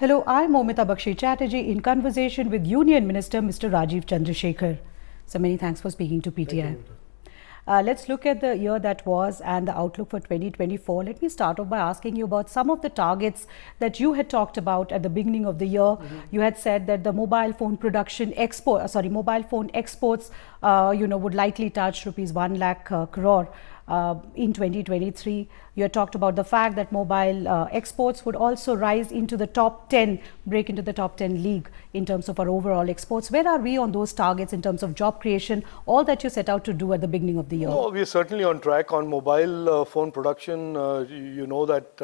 Hello, I'm Momita Bakshi Chatterjee in conversation with Union Minister Mr. Rajeev Chandrasekhar. So many thanks for speaking to PTI. Let's look at the year that was and the outlook for 2024. Let me start off by asking you about some of the targets that you had talked about at the beginning of the year. You had said that the mobile phone production mobile phone exports, would likely touch rupees 1 lakh crore. In 2023, you had talked about the fact that mobile exports would also rise into the top 10, break into the top 10 league in terms of our overall exports. Where are we on those targets in terms of job creation, all that you set out to do at the beginning of the year? No, we are certainly on track on mobile phone production. You know that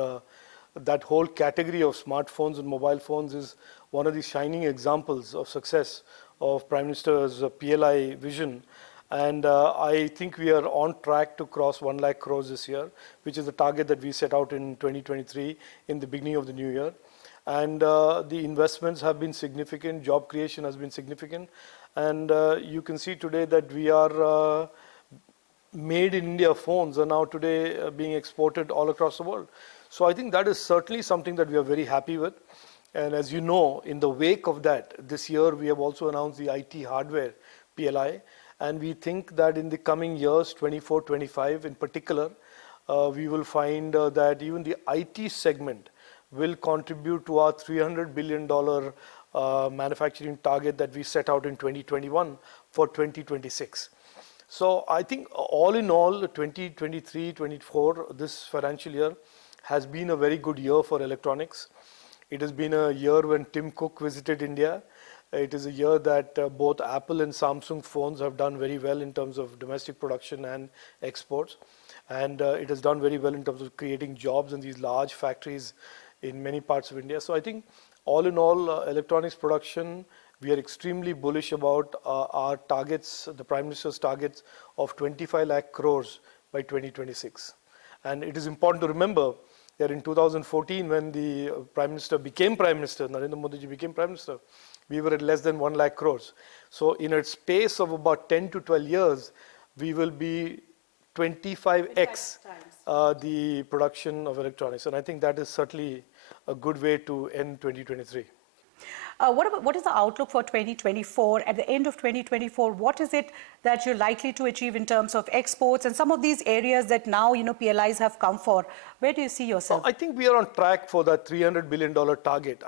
that whole category of smartphones and mobile phones is one of the shining examples of success of Prime Minister's PLI vision. And I think we are on track to cross 1 lakh crores this year, which is the target that we set out in 2023 in the beginning of the new year. And the investments have been significant, job creation has been significant. And you can see today that we are made in India phones are now today being exported all across the world. So I think that is certainly something that we are very happy with. And as you know, in the wake of that, this year we have also announced the IT hardware PLI. And we think that in the coming years, 24, 25 in particular, we will find that even the IT segment will contribute to our $300 billion manufacturing target that we set out in 2021 for 2026. So I think all in all, 2023-24, this financial year has been a very good year for electronics. It has been a year when Tim Cook visited India. It is a year that both Apple and Samsung phones have done very well in terms of domestic production and exports. And it has done very well in terms of creating jobs in these large factories in many parts of India. So I think all in all, electronics production, we are extremely bullish about our targets, the Prime Minister's targets of 25 lakh crores by 2026. And it is important to remember that in 2014, when the Prime Minister became Prime Minister, Narendra Modi ji became Prime Minister, we were at less than 1 lakh crores. So in a space of about 10 to 12 years, we will be 25x the production of electronics. And I think that is certainly a good way to end 2023. What is the outlook for 2024? At the end of 2024, what is it that you're likely to achieve in terms of exports and some of these areas that now, PLIs have come for? Where do you see yourself? I think we are on track for that $300 billion target.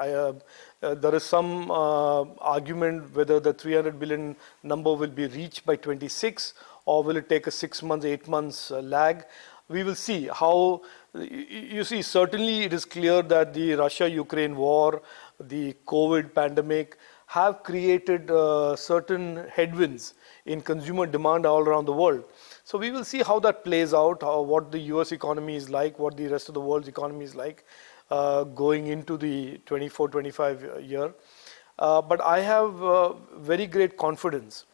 There is some argument whether the 300 billion number will be reached by 26 or will it take a 6 months, 8 months lag. We will see how, you see, certainly it is clear that the Russia-Ukraine war, the COVID pandemic have created certain headwinds in consumer demand all around the world. So we will see how that plays out, what the US economy is like, what the rest of the world's economy is like going into the 24-25 year. But I have very great confidence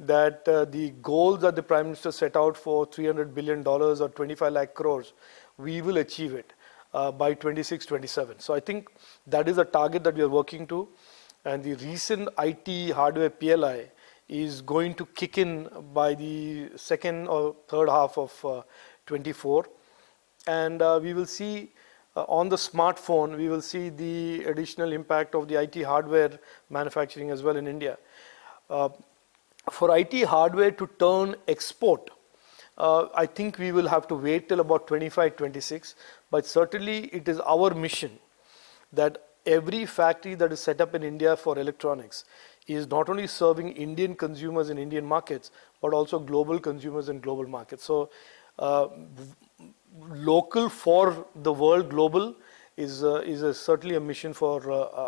that the goals that the Prime Minister set out for $300 billion or 25 lakh crores, we will achieve it by 26-27. So I think that is a target that we are working to. And the recent IT hardware PLI is going to kick in by the second or third half of 24. And we will see on the smartphone, we will see the additional impact of the IT hardware manufacturing as well in India. For IT hardware to turn export, I think we will have to wait till about 25-26, but certainly it is our mission that every factory that is set up in India for electronics is not only serving Indian consumers in Indian markets, but also global consumers in global markets. So local for the world, global is certainly a mission for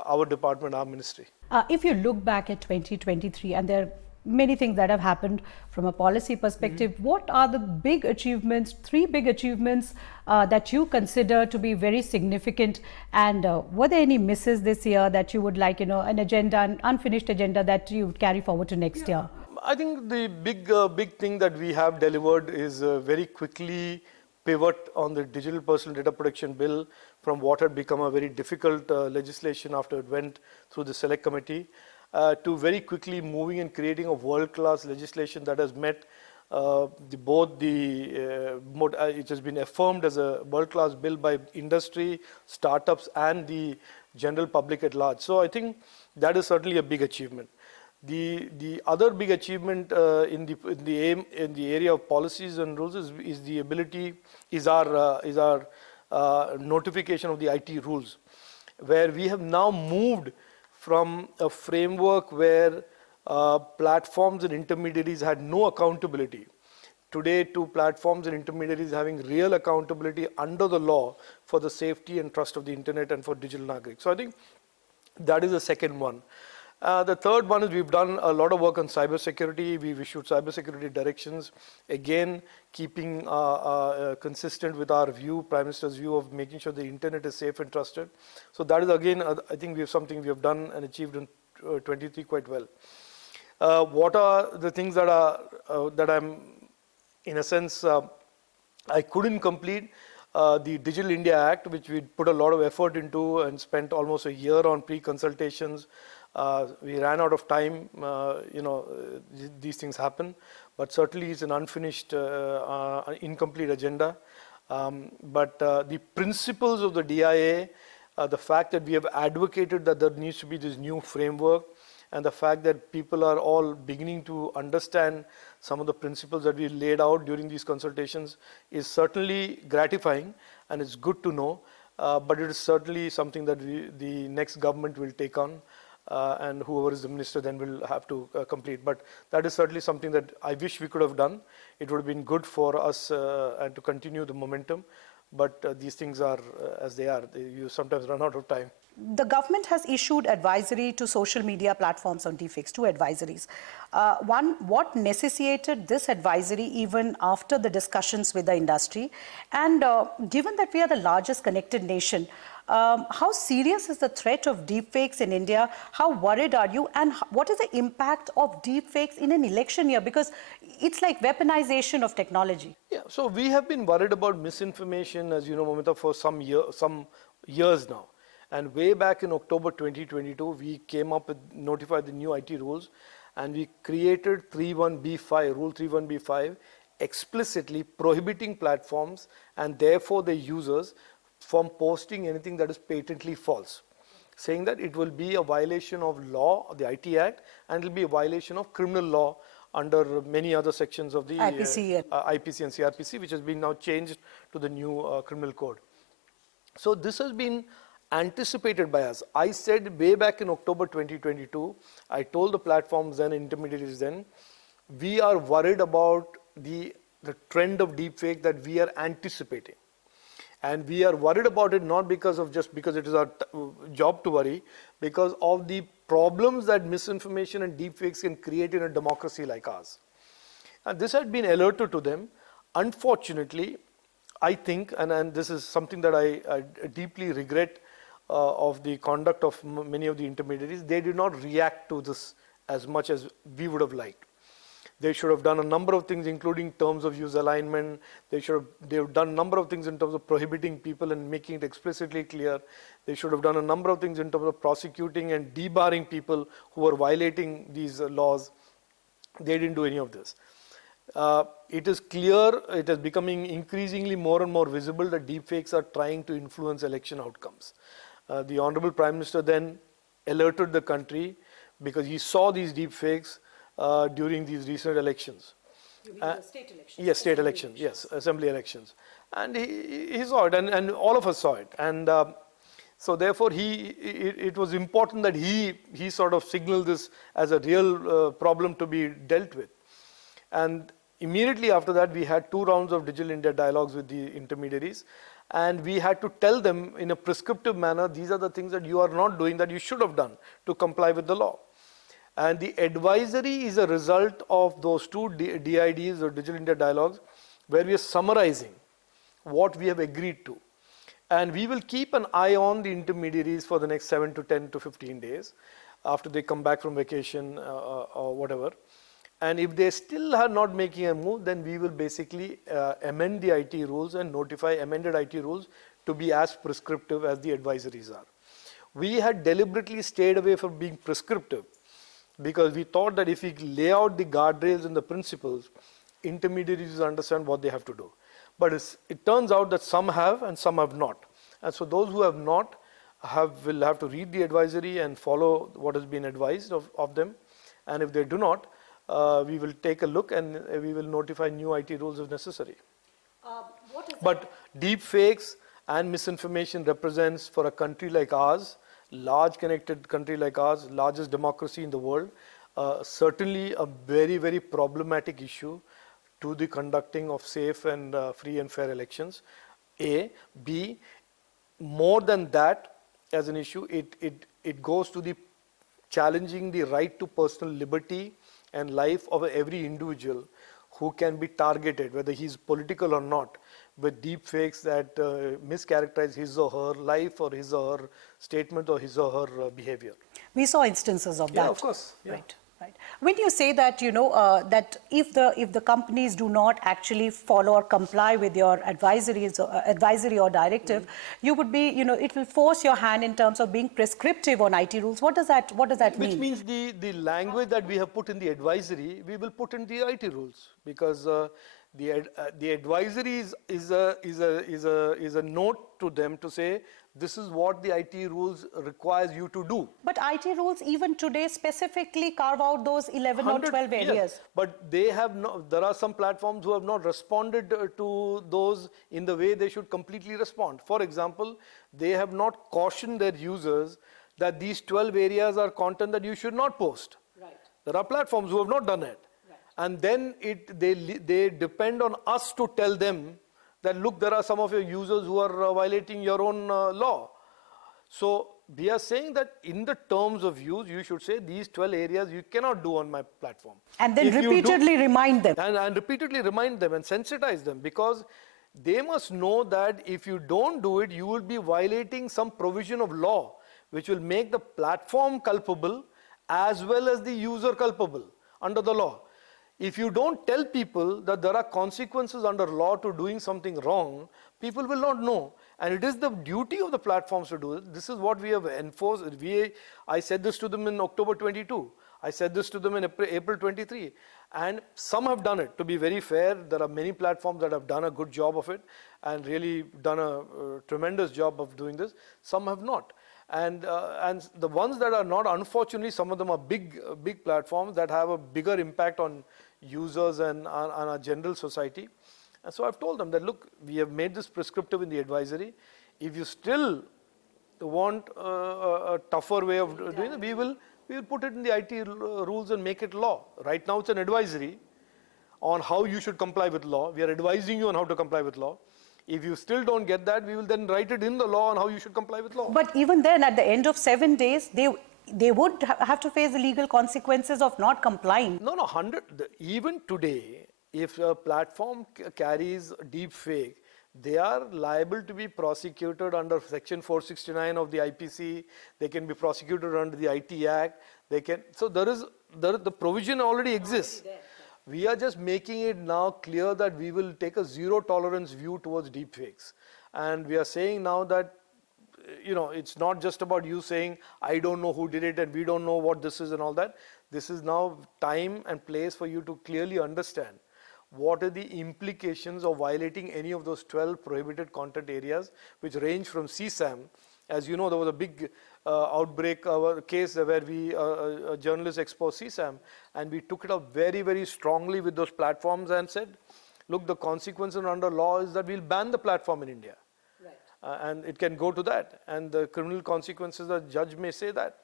our department, our ministry. If you look back at 2023, and there are many things that have happened from a policy perspective, what are the big achievements, 3 big achievements that you consider to be very significant? And were there any misses this year that you would like, an agenda, an unfinished agenda that you would carry forward to next year? I think the big thing that we have delivered is very quickly pivot on the digital personal data protection bill from what had become a very difficult legislation after it went through the select committee to very quickly moving and creating a world-class legislation that has met it has been affirmed as a world-class bill by industry, startups, and the general public at large. So I think that is certainly a big achievement. The other big achievement in the area of policies and rules is our notification of the IT rules, where we have now moved from a framework where platforms and intermediaries had no accountability today to platforms and intermediaries having real accountability under the law for the safety and trust of the internet and for digital Nagrik. So I think that is the second one. The third one is we've done a lot of work on cybersecurity. We've issued cybersecurity directions, again keeping consistent with our view, Prime Minister's view of making sure the internet is safe and trusted. So that is again, I think we have something we have done and achieved in 23 quite well. What are the things that I'm, in a sense, I couldn't complete? The Digital India Act, which we put a lot of effort into and spent almost a year on pre-consultations. We ran out of time, these things happen, but certainly it's an unfinished, incomplete agenda. But the principles of the DIA, the fact that we have advocated that there needs to be this new framework, and the fact that people are all beginning to understand some of the principles that we laid out during these consultations is certainly gratifying, and it's good to know, but it is certainly something that the next government will take on, and whoever is the minister then will have to complete. But that is certainly something that I wish we could have done. It would have been good for us and to continue the momentum, but these things are as they are. You sometimes run out of time. The government has issued advisory to social media platforms on deepfakes, 2 advisories. One, what necessitated this advisory even after the discussions with the industry? And given that we are the largest connected nation, how serious is the threat of deepfakes in India? How worried are you? And what is the impact of deepfakes in an election year? Because it's like weaponization of technology. Yeah, so we have been worried about misinformation, as you know, Mamita, for some years now. And way back in October 2022, we came up with, notified the new IT rules, and we created 31B5, Rule 31B5, explicitly prohibiting platforms and therefore their users from posting anything that is patently false, saying that it will be a violation of law, the IT Act, and it will be a violation of criminal law under many other sections of the IPC and CRPC, which has been now changed to the new criminal code. So this has been anticipated by us. I said way back in October 2022, I told the platforms then, intermediaries then, we are worried about the trend of deepfake that we are anticipating. And we are worried about it not because it is our job to worry, because of the problems that misinformation and deepfakes can create in a democracy like ours. And this had been alerted to them. Unfortunately, I think, and this is something that I deeply regret of the conduct of many of the intermediaries, they did not react to this as much as we would have liked. They should have done a number of things, including terms of use alignment. They have done a number of things in terms of prohibiting people and making it explicitly clear. They should have done a number of things in terms of prosecuting and debarring people who are violating these laws. They didn't do any of this. It is clear, it is becoming increasingly more and more visible that deepfakes are trying to influence election outcomes. The Honorable Prime Minister then alerted the country because he saw these deepfakes during these recent elections. You mean the state elections? Yes, state elections, yes, assembly elections. And he saw it, and all of us saw it. And so therefore, it was important that he sort of signaled this as a real problem to be dealt with. And immediately after that, we had 2 rounds of Digital India dialogues with the intermediaries. And we had to tell them in a prescriptive manner, these are the things that you are not doing that you should have done to comply with the law. And the advisory is a result of those 2 DIDs or Digital India dialogues, where we are summarizing what we have agreed to. And we will keep an eye on the intermediaries for the next 7 to 10 to 15 days after they come back from vacation or whatever. And if they still are not making a move, then we will basically amend the IT rules and notify amended IT rules to be as prescriptive as the advisories are. We had deliberately stayed away from being prescriptive because we thought that if we lay out the guardrails and the principles, intermediaries understand what they have to do. But it turns out that some have and some have not. And so those who have not, will have to read the advisory and follow what has been advised of them. And if they do not, we will take a look and we will notify new IT rules if necessary. But deepfakes and misinformation represents, for a country like ours, large connected country like ours, largest democracy in the world, certainly a very, very problematic issue to the conducting of safe and free and fair elections. A. B. More than that, as an issue, it goes to the challenging the right to personal liberty and life of every individual who can be targeted, whether he's political or not, with deepfakes that mischaracterize his or her life or his or her statement or his or her behavior. We saw instances of that. Yeah, of course. Yeah. Right. Right. When you say that, that if the companies do not actually follow or comply with your advisory or directive, you would be, it will force your hand in terms of being prescriptive on IT rules. What does that mean? Which means the language that we have put in the advisory, we will put in the IT rules, because the advisory is a note to them to say this is what the IT rules requires you to do. But IT rules even today specifically carve out those 11 or 12 areas. Yes, but they have no, there are some platforms who have not responded to those in the way they should completely respond. For example, they have not cautioned their users that these 12 areas are content that you should not post. Right. There are platforms who have not done it. Right. And then they depend on us to tell them that, look, there are some of your users who are violating your own law. So we are saying that in the terms of use, you should say these 12 areas you cannot do on my platform. And then repeatedly remind them. And repeatedly remind them and sensitize them, because they must know that if you don't do it, you will be violating some provision of law, which will make the platform culpable as well as the user culpable under the law. If you don't tell people that there are consequences under law to doing something wrong, people will not know. And it is the duty of the platforms to do it. This is what we have enforced. I said this to them in October 22. I said this to them in April 23. And some have done it. To be very fair, there are many platforms that have done a good job of it and really done a tremendous job of doing this. Some have not. And the ones that are not, unfortunately, some of them are big platforms that have a bigger impact on users and on our general society. And so I've told them that, look, we have made this prescriptive in the advisory. If you still want a tougher way of doing it, we will put it in the IT rules and make it law. Right now it's an advisory on how you should comply with law. We are advising you on how to comply with law. If you still don't get that, we will then write it in the law on how you should comply with law. But even then, at the end of 7 days, they would have to face the legal consequences of not complying. No, even today, if a platform carries deep fake, they are liable to be prosecuted under Section 469 of the IPC. They can be prosecuted under the IT Act. So the provision already exists. We are just making it now clear that we will take a zero tolerance view towards deepfakes. And we are saying now that, it's not just about you saying, I don't know who did it and we don't know what this is and all that. This is now time and place for you to clearly understand what are the implications of violating any of those 12 prohibited content areas, which range from CSAM. As you know, there was a big outbreak case where a journalist exposed CSAM, and we took it up very, very strongly with those platforms and said, look, the consequences under law is that we'll ban the platform in India. Right. And it can go to that. And the criminal consequences, the judge may say that.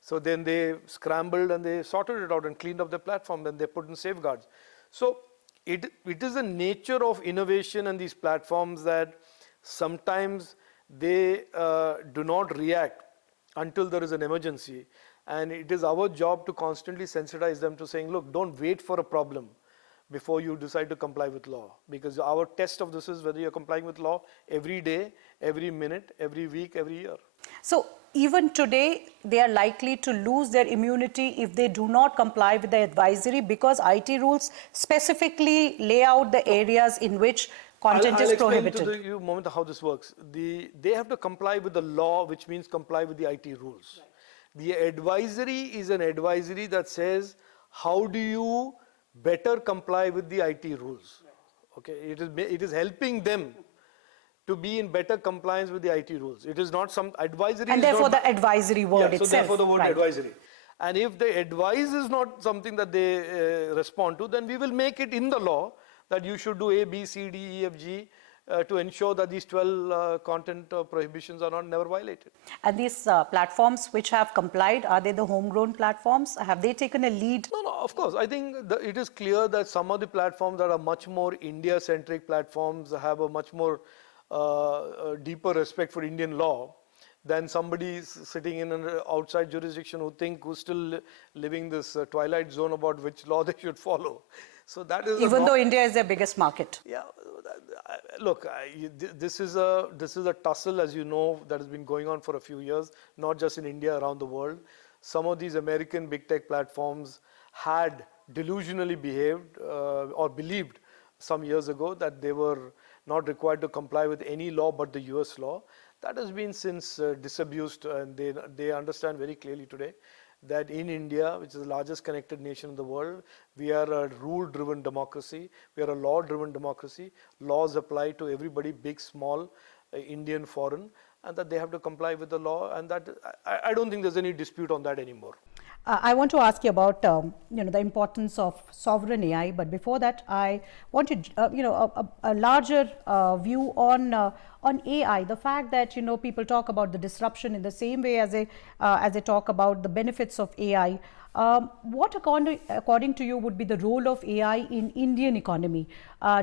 So then they scrambled and they sorted it out and cleaned up the platform, and they put in safeguards. So it is the nature of innovation and these platforms that sometimes they do not react until there is an emergency. And it is our job to constantly sensitize them to saying, look, don't wait for a problem before you decide to comply with law. Because our test of this is whether you're complying with law every day, every minute, every week, every year. So even today, they are likely to lose their immunity if they do not comply with the advisory, because IT rules specifically lay out the areas in which content is prohibited. I'll explain to you moment how this works. They have to comply with the law, which means comply with the IT rules. Right. The advisory is an advisory that says, how do you better comply with the IT rules? Right. Okay, it is helping them to be in better compliance with the IT rules. It is not some advisory. And therefore the advisory word itself. So therefore the word right. advisory. And if the advice is not something that they respond to, then we will make it in the law that you should do A, B, C, D, E, F, G to ensure that these 12 content prohibitions are never violated. And these platforms which have complied, are they the homegrown platforms? Have they taken a lead? No, of course. I think it is clear that some of the platforms that are much more India-centric platforms have a much more deeper respect for Indian law than somebody sitting in an outside jurisdiction who's still living this twilight zone about which law they should follow. So that is even though India is their biggest market. Yeah, look, this is a tussle, as you know, that has been going on for a few years, not just in India, around the world. Some of these American big tech platforms had delusionally behaved or believed some years ago that they were not required to comply with any law but the US law. That has been since disabused, and they understand very clearly today that in India, which is the largest connected nation in the world, we are a rule-driven democracy, we are a law-driven democracy. Laws apply to everybody, big, small, Indian, foreign, and that they have to comply with the law, and that I don't think there's any dispute on that anymore. I want to ask you about the importance of sovereign AI, but before that, I wanted a larger view on AI. The fact that people talk about the disruption in the same way as they talk about the benefits of AI. What according to you would be the role of AI in Indian economy?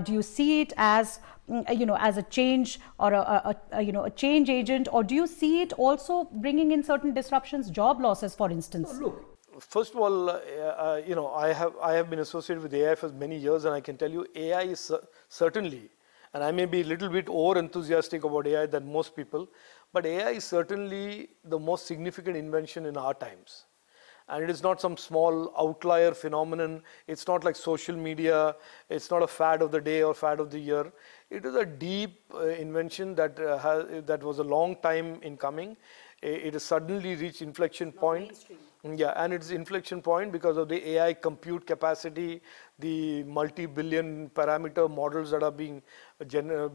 Do you see it as as a change or a change agent, or do you see it also bringing in certain disruptions, job losses, for instance? Oh, look. First of all, I have been associated with AI for many years, and I can tell you AI is certainly, and I may be a little bit over enthusiastic about AI than most people, but AI is certainly the most significant invention in our times. And it is not some small outlier phenomenon. It's not like social media. It's not a fad of the day or fad of the year. It is a deep invention that was a long time in coming. It has suddenly reached inflection point. Yeah, and it's inflection point because of the AI compute capacity, the multi-billion parameter models that are being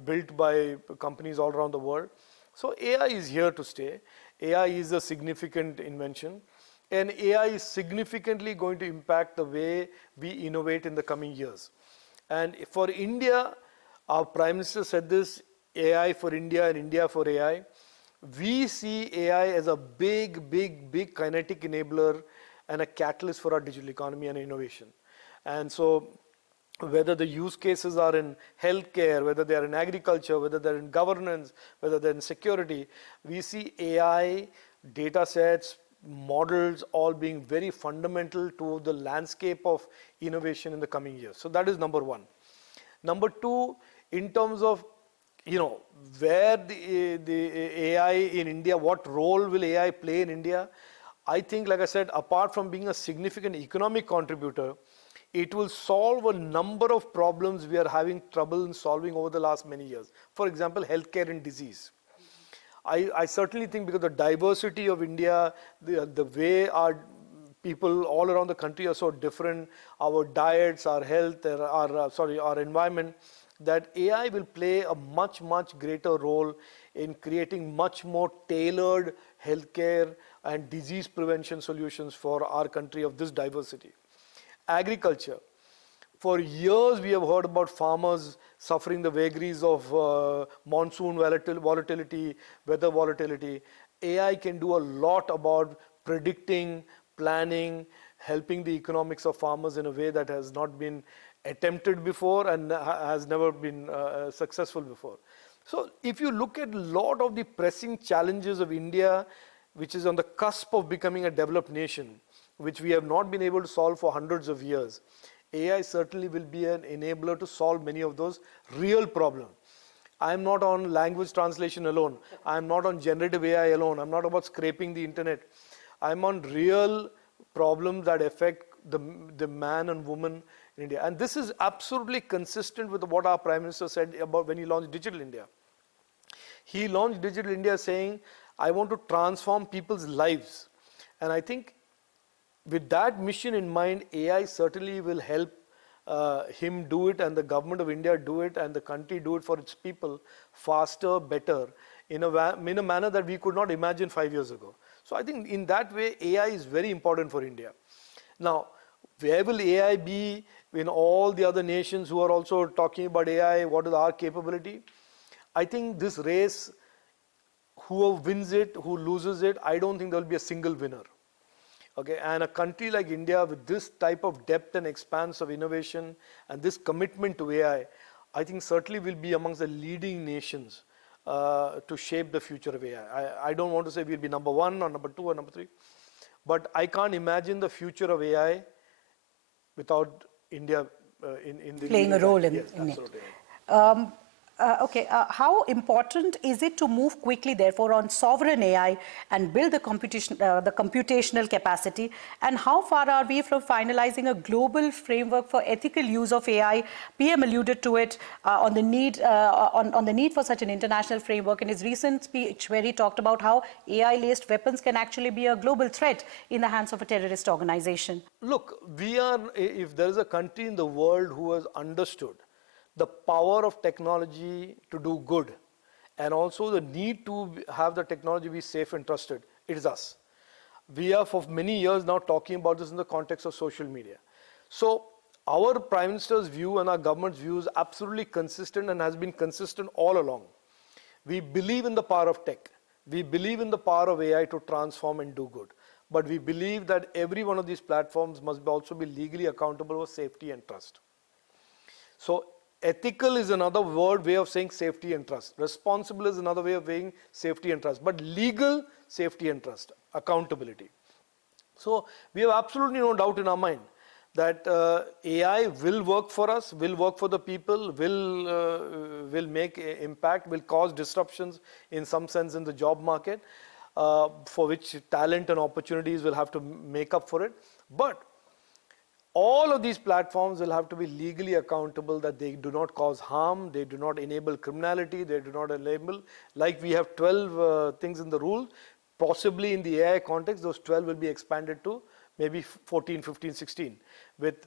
built by companies all around the world. So AI is here to stay. AI is a significant invention, and AI is significantly going to impact the way we innovate in the coming years. And for India, our Prime Minister said this, AI for India and India for AI. We see AI as a big kinetic enabler and a catalyst for our digital economy and innovation. And so whether the use cases are in healthcare, whether they are in agriculture, whether they're in governance, whether they're in security, we see AI, data sets, models all being very fundamental to the landscape of innovation in the coming years. So that is number one. Number two, in terms of where the AI in India, what role will AI play in India? I think, like I said, apart from being a significant economic contributor, it will solve a number of problems we are having trouble in solving over the last many years. For example, healthcare and disease. I certainly think because the diversity of India, the way our people all around the country are so different, our diets, our health, our environment, that AI will play a much greater role in creating much more tailored healthcare and disease prevention solutions for our country of this diversity. Agriculture. For years we have heard about farmers suffering the vagaries of monsoon volatility, weather volatility. AI can do a lot about predicting, planning, helping the economics of farmers in a way that has not been attempted before and has never been successful before. So if you look at a lot of the pressing challenges of India, which is on the cusp of becoming a developed nation, which we have not been able to solve for hundreds of years, AI certainly will be an enabler to solve many of those real problems. I am not on language translation alone. I am not on generative AI alone. I'm not about scraping the internet. I'm on real problems that affect the man and woman in India. And this is absolutely consistent with what our Prime Minister said about when he launched Digital India. He launched Digital India saying, I want to transform people's lives. And I think with that mission in mind, AI certainly will help him do it and the government of India do it and the country do it for its people faster, better, in a manner that we could not imagine 5 years ago. So I think in that way, AI is very important for India. Now, where will AI be in all the other nations who are also talking about AI? What is our capability? I think this race, who wins it, who loses it, I don't think there will be a single winner. Okay, and a country like India with this type of depth and expanse of innovation and this commitment to AI, I think certainly will be amongst the leading nations to shape the future of AI. I don't want to say we'll be number 1 or number 2 or number 3, but I can't imagine the future of AI without India in the playing a role in, yes, in absolutely. it. How important is it to move quickly, therefore, on sovereign AI and build the computational capacity? And how far are we from finalizing a global framework for ethical use of AI? PM alluded to it on the need for such an international framework in his recent speech, where he talked about how AI-laced weapons can actually be a global threat in the hands of a terrorist organization. Look, if there is a country in the world who has understood the power of technology to do good and also the need to have the technology be safe and trusted, it is us. We are for many years now talking about this in the context of social media. So our Prime Minister's view and our government's view is absolutely consistent and has been consistent all along. We believe in the power of tech. We believe in the power of AI to transform and do good. But we believe that every one of these platforms must also be legally accountable for safety and trust. So ethical is another way of saying safety and trust. Responsible is another way of saying safety and trust. But legal safety and trust, accountability. So we have absolutely no doubt in our mind that AI will work for us, will work for the people, will make impact, will cause disruptions in some sense in the job market, for which talent and opportunities will have to make up for it. But all of these platforms will have to be legally accountable, that they do not cause harm, they do not enable criminality, they do not enable, like we have 12 things in the rule, possibly in the AI context, those 12 will be expanded to maybe 14, 15, 16, with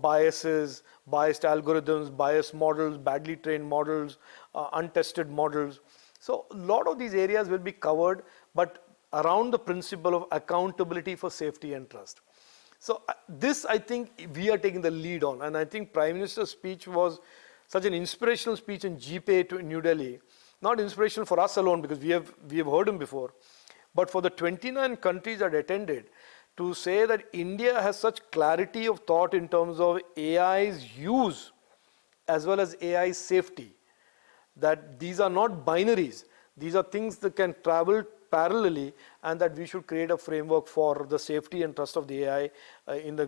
biases, biased algorithms, biased models, badly trained models, untested models. So a lot of these areas will be covered, but around the principle of accountability for safety and trust. So this, I think, we are taking the lead on, and I think Prime Minister's speech was such an inspirational speech in GPA to New Delhi. Not inspirational for us alone, because we have heard him before, but for the 29 countries that attended, to say that India has such clarity of thought in terms of AI's use as well as AI's safety, that these are not binaries, these are things that can travel parallelly, and that we should create a framework for the safety and trust of the AI in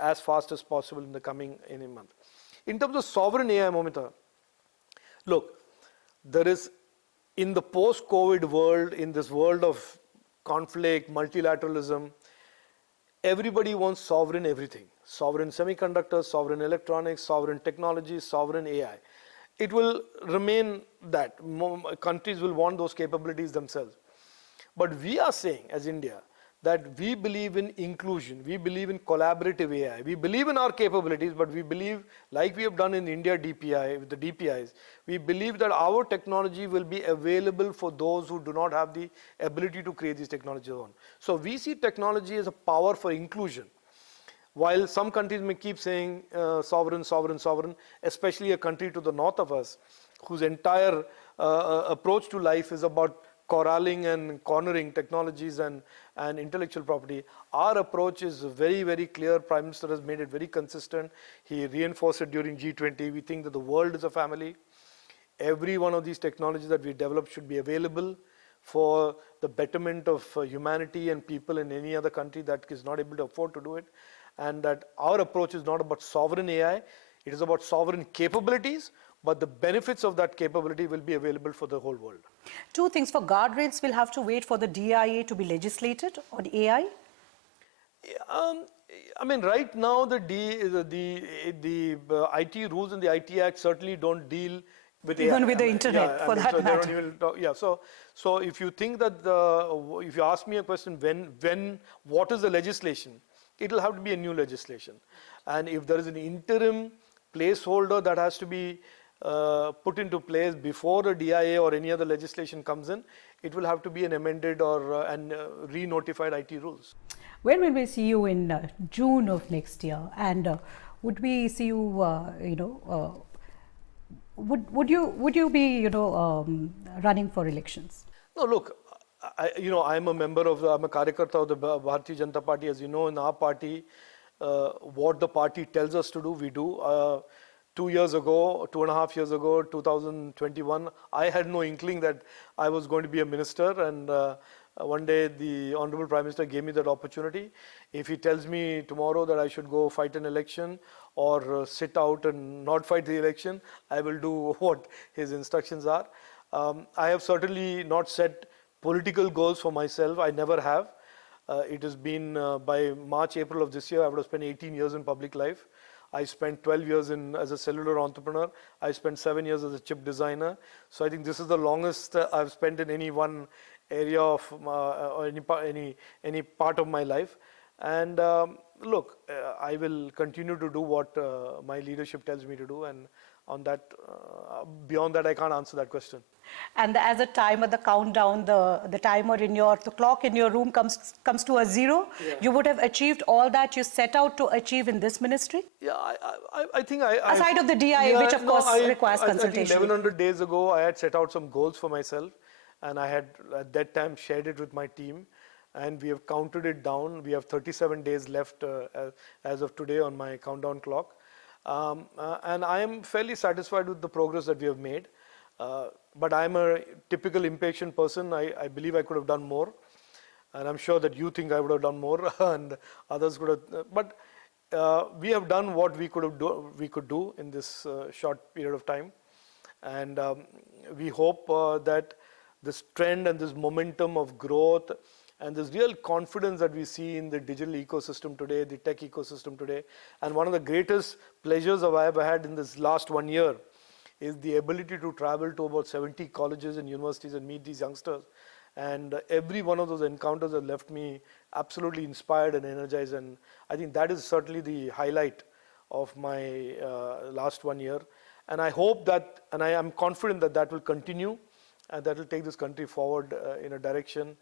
as fast as possible in the coming month. In terms of sovereign AI, Momita, look, there is, in the post-COVID world, in this world of conflict, multilateralism, everybody wants sovereign everything. Sovereign semiconductors, sovereign electronics, sovereign technology, sovereign AI. It will remain that. Countries will want those capabilities themselves. But we are saying, as India, that we believe in inclusion, we believe in collaborative AI, we believe in our capabilities, but we believe, like we have done in India DPI, with the DPIs, we believe that our technology will be available for those who do not have the ability to create these technologies on. So we see technology as a power for inclusion. While some countries may keep saying sovereign, sovereign, sovereign, especially a country to the north of us, whose entire approach to life is about corralling and cornering technologies and intellectual property. Our approach is very, very clear. Prime Minister has made it very consistent. He reinforced it during G20. We think that the world is a family. Every one of these technologies that we develop should be available for the betterment of humanity and people in any other country that is not able to afford to do it. And that our approach is not about sovereign AI. It is about sovereign capabilities, but the benefits of that capability will be available for the whole world. Two things. For guardrails, we'll have to wait for the DIA to be legislated on AI? I mean, right now the IT rules and the IT Act certainly don't deal with even AI. with the internet, for that matter. So if you think that, if you ask me a question, what is the legislation? it will have to be a new legislation. And if there is an interim placeholder that has to be put into place before the DIA or any other legislation comes in, it will have to be an amended or re-notified IT rules. When will we see you in June of next year? And would we see you, would you be, running for elections? No, look, I'm a member of, I'm a Karyakarta of the Bharatiya Janata Party. As you know, in our party, what the party tells us to do, we do. 2 years ago, 2.5 years ago, 2021, I had no inkling that I was going to be a minister, and one day the Honorable Prime Minister gave me that opportunity. If he tells me tomorrow that I should go fight an election or sit out and not fight the election, I will do what his instructions are. I have certainly not set political goals for myself. I never have. It has been by March, April of this year, I would have spent 18 years in public life. I spent 12 years as a cellular entrepreneur. I spent 7 years as a chip designer. So I think this is the longest I've spent in any one area of or any part of my life. And look, I will continue to do what my leadership tells me to do, and on that, beyond that, I can't answer that question. And as a timer, the countdown, the timer in the clock in your room comes to a zero. Yeah. You would have achieved all that you set out to achieve in this ministry? Yeah, I think aside of the DIA, which of course requires consultation. I think 1100 days ago, I had set out some goals for myself, and I had at that time shared it with my team, and we have counted it down. We have 37 days left as of today on my countdown clock. And I am fairly satisfied with the progress that we have made. But I'm a typical impatient person. I believe I could have done more. And I'm sure that you think I would have done more and others could have. But we have done what we could do in this short period of time. And we hope that this trend and this momentum of growth and this real confidence that we see in the digital ecosystem today, the tech ecosystem today, and one of the greatest pleasures I have had in this last 1 year is the ability to travel to about 70 colleges and universities and meet these youngsters. And every one of those encounters have left me absolutely inspired and energized. And I think that is certainly the highlight of my last 1 year. And I hope that, and I am confident that that will continue, and that will take this country forward in a direction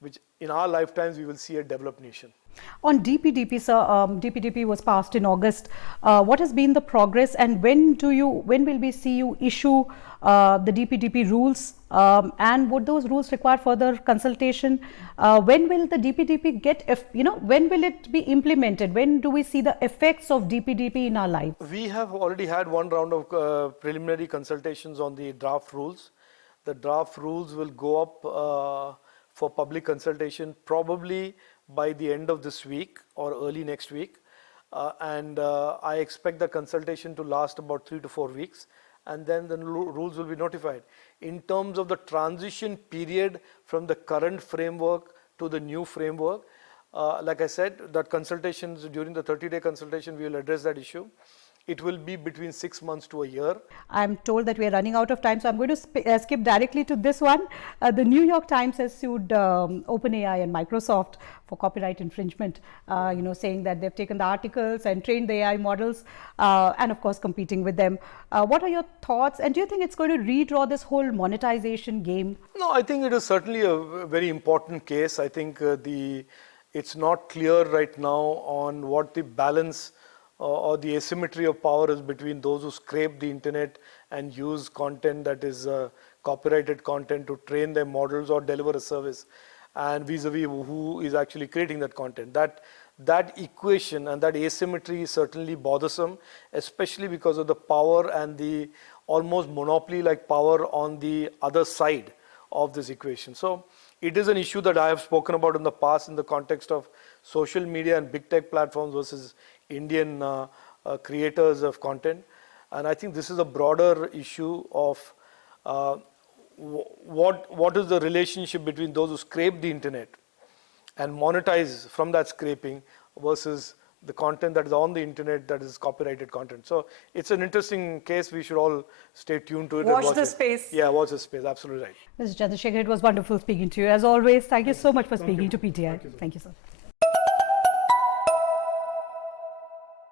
which in our lifetimes we will see a developed nation. On DPDP, sir, DPDP was passed in August. What has been the progress, and when will we see you issue the DPDP rules, and would those rules require further consultation? When will the DPDP when will it be implemented? When do we see the effects of DPDP in our lives? We have already had one round of preliminary consultations on the draft rules. The draft rules will go up for public consultation probably by the end of this week or early next week. And I expect the consultation to last about 3 to 4 weeks, and then the rules will be notified. In terms of the transition period from the current framework to the new framework, like I said, that consultations, during the 30-day consultation, we will address that issue. It will be between 6 months to a year. I'm told that we are running out of time, so I'm going to skip directly to this one. The New York Times has sued OpenAI and Microsoft for copyright infringement, saying that they've taken the articles and trained the AI models, and of course competing with them. What are your thoughts, and do you think it's going to redraw this whole monetization game? No, I think it is certainly a very important case. I think it's not clear right now on what the balance or the asymmetry of power is between those who scrape the internet and use content that is copyrighted content to train their models or deliver a service, and vis-a-vis who is actually creating that content. That equation and that asymmetry is certainly bothersome, especially because of the power and the almost monopoly-like power on the other side of this equation. So it is an issue that I have spoken about in the past in the context of social media and big tech platforms versus Indian creators of content. And I think this is a broader issue of what is the relationship between those who scrape the internet and monetize from that scraping versus the content that is on the internet that is copyrighted content. So it's an interesting case. We should all stay tuned to it. Watch the space. Yeah, watch the space. Absolutely right. Mr. Chandrasekhar, it was wonderful speaking to you. As always, thank you so much for speaking to PTI. Thank you, sir.